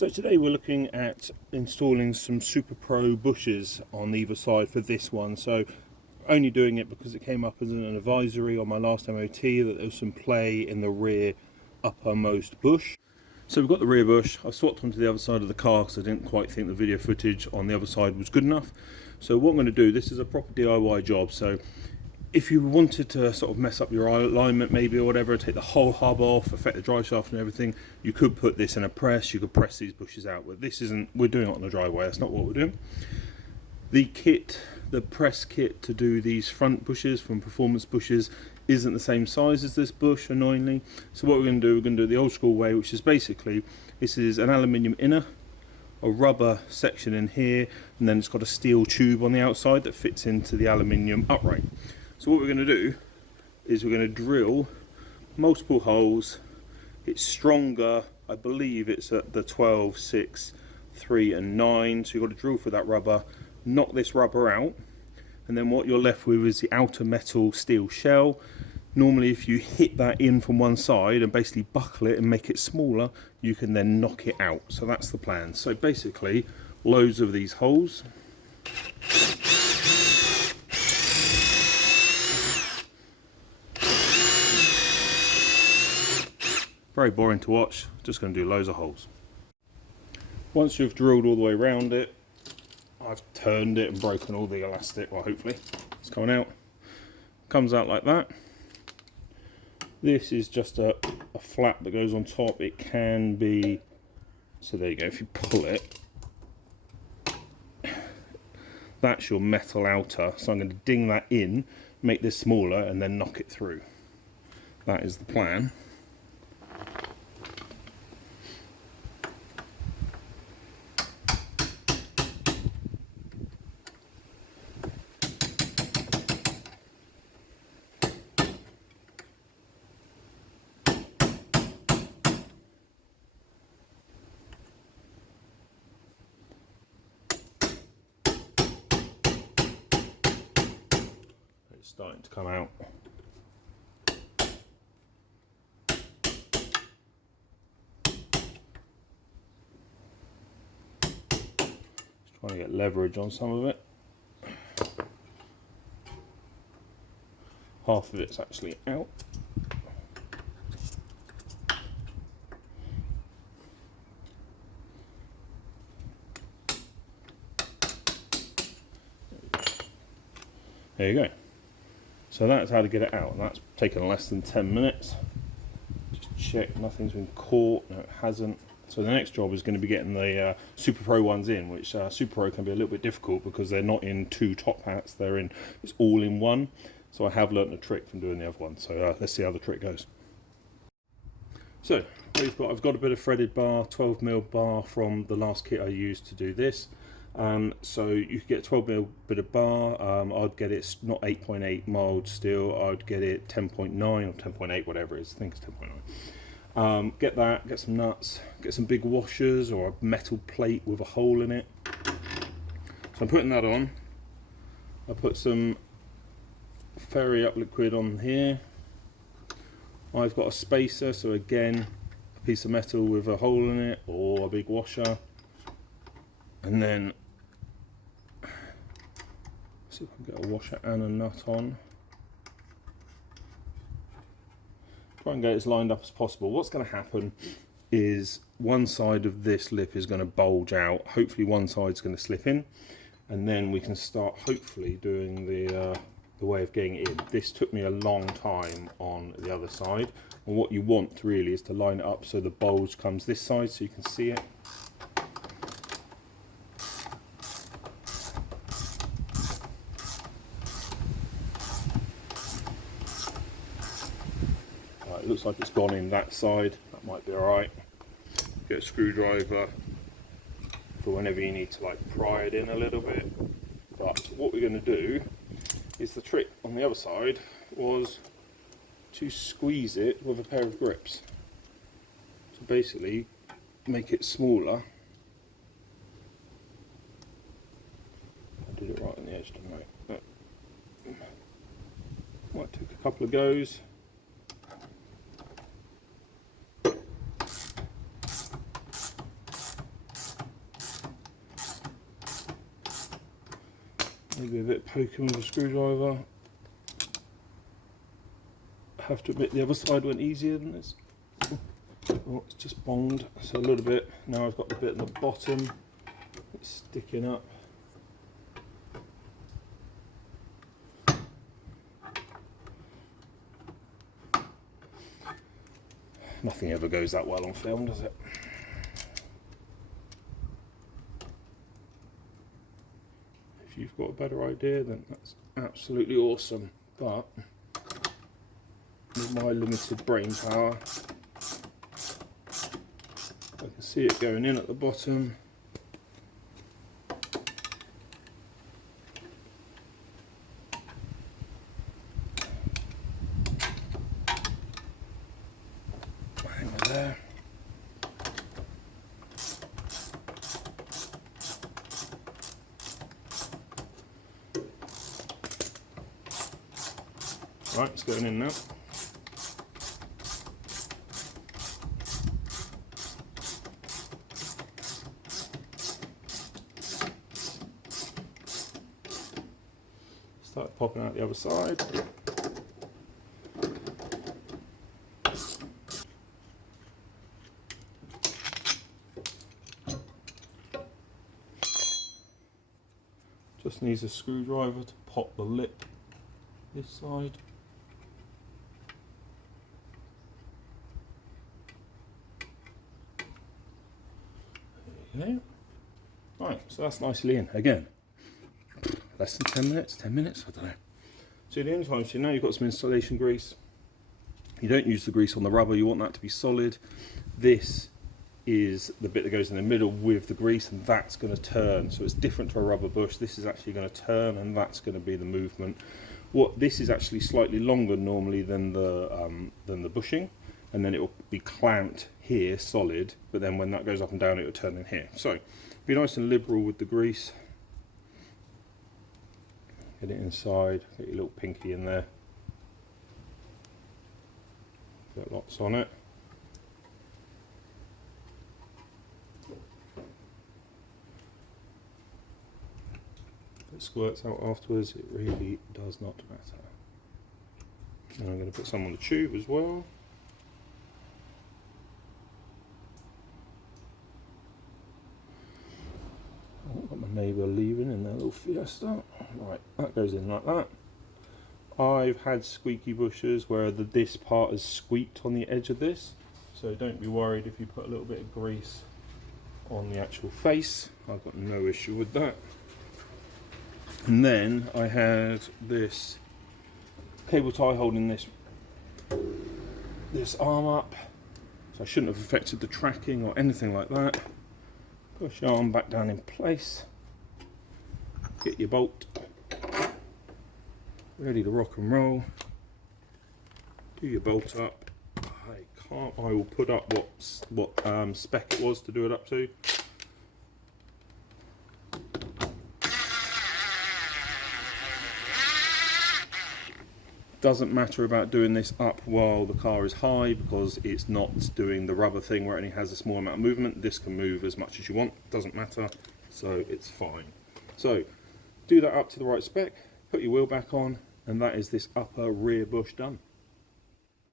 So today we're looking at installing some SuperPro bushes on either side for this one. So only doing it because it came up as an advisory on my last MOT that there was some play in the rear uppermost bush. So we've got the rear bush. I've swapped onto the other side of the car because I didn't quite think the video footage on the other side was good enough. So what I'm going to do, this is a proper DIY job. So if you wanted to sort of mess up your alignment maybe or whatever, take the whole hub off, affect the drive shaft and everything, you could put this in a press, you could press these bushes out, but this isn't, we're doing it on the driveway, that's not what we're doing. The kit, the press kit to do these front bushes from Performance Bushes isn't the same size as this bush, annoyingly. So what we're going to do it the old school way, which is basically, this is an aluminium inner, a rubber section in here, and then it's got a steel tube on the outside that fits into the aluminium upright. So what we're going to do is we're going to drill multiple holes. It's stronger, I believe it's at the 12, 6, 3 and 9. So you've got to drill through that rubber, knock this rubber out, and then what you're left with is the outer metal steel shell. Normally if you hit that in from one side and basically buckle it and make it smaller, you can then knock it out. So that's the plan. So basically loads of these holes. Very boring to watch, just going to do loads of holes. Once you've drilled all the way around it, I've turned it and broken all the elastic, well hopefully it's coming out. Comes out like that. This is just a flap that goes on top. It can be, so there you go, if you pull it, that's your metal outer. So I'm going to ding that in, make this smaller and then knock it through. That is the plan. It's starting to come out. Just trying to get leverage on some of it. Half of it's actually out. There you go. So that's how to get it out, and that's taken less than 10 minutes. Just check nothing's been caught. No, it hasn't. So the next job is going to be getting the SuperPro ones in, which SuperPro can be a little bit difficult because they're not in two top hats, it's all in one. So I have learnt a trick from doing the other one. So let's see how the trick goes. So I've got a bit of threaded bar, 12mm bar from the last kit I used to do this. So you could get a 12mm bit of bar. I'd get it not 8.8 mild steel, I'd get it 10.9 or 10.8, whatever it is. I think it's 10.9. Get that, get some nuts, get some big washers or a metal plate with a hole in it. So I'm putting that on. I put some Ferry Up liquid on here. I've got a spacer, so again a piece of metal with a hole in it or a big washer. And then see if I can get a washer and a nut on. Try and get it as lined up as possible. What's going to happen is one side of this lip is going to bulge out. Hopefully one side's going to slip in, and then we can start hopefully doing the way of getting it in. This took me a long time on the other side, and what you want really is to line it up so the bulge comes this side so you can see it. It looks like it's gone in that side. That might be alright. Get a screwdriver for whenever you need to like pry it in a little bit. But what we're going to do is, the trick on the other side was to squeeze it with a pair of grips. So basically make it smaller. I did it right on the edge, didn't I? Might take a couple of goes. poking with a screwdriver. I have to admit the other side went easier than this. Oh, it's just bonged, so a little bit. Now I've got the bit at the bottom, it's sticking up. Nothing ever goes that well on film, does it? If you've got a better idea, then that's absolutely awesome. But with my limited brain power, I can see it going in at the bottom. Hang on there. Right, it's going in now. Start popping out the other side. Just needs a screwdriver to pop the lip this side. There you go. Right, so that's nicely in. Again, less than 10 minutes, 10 minutes, I don't know. So the only time, so now you've got some installation grease. You don't use the grease on the rubber, you want that to be solid. This is the bit that goes in the middle with the grease, and that's going to turn. So it's different to a rubber bush. This is actually going to turn, and that's going to be the movement. This is actually slightly longer normally than the bushing, and then it will be clamped here solid, but then when that goes up and down it will turn in here. So be nice and liberal with the grease. Get it inside, get your little pinky in there. Got lots on it. If it squirts out afterwards, it really does not matter. And I'm going to put some on the tube as well. I've got my neighbour leaving in their little Fiesta. Right, that goes in like that. I've had squeaky bushes where this part has squeaked on the edge of this, so don't be worried if you put a little bit of grease on the actual face. I've got no issue with that. And then I had this cable tie holding this arm up, so I shouldn't have affected the tracking or anything like that. Push your arm back down in place, get your bolt ready to rock and roll, do your bolt up. I will put up what spec it was to do it up to. Doesn't matter about doing this up while the car is high, because it's not doing the rubber thing where it only has a small amount of movement. This can move as much as you want, doesn't matter, so it's fine. So do that up to the right spec, put your wheel back on, and that is this upper rear bush done.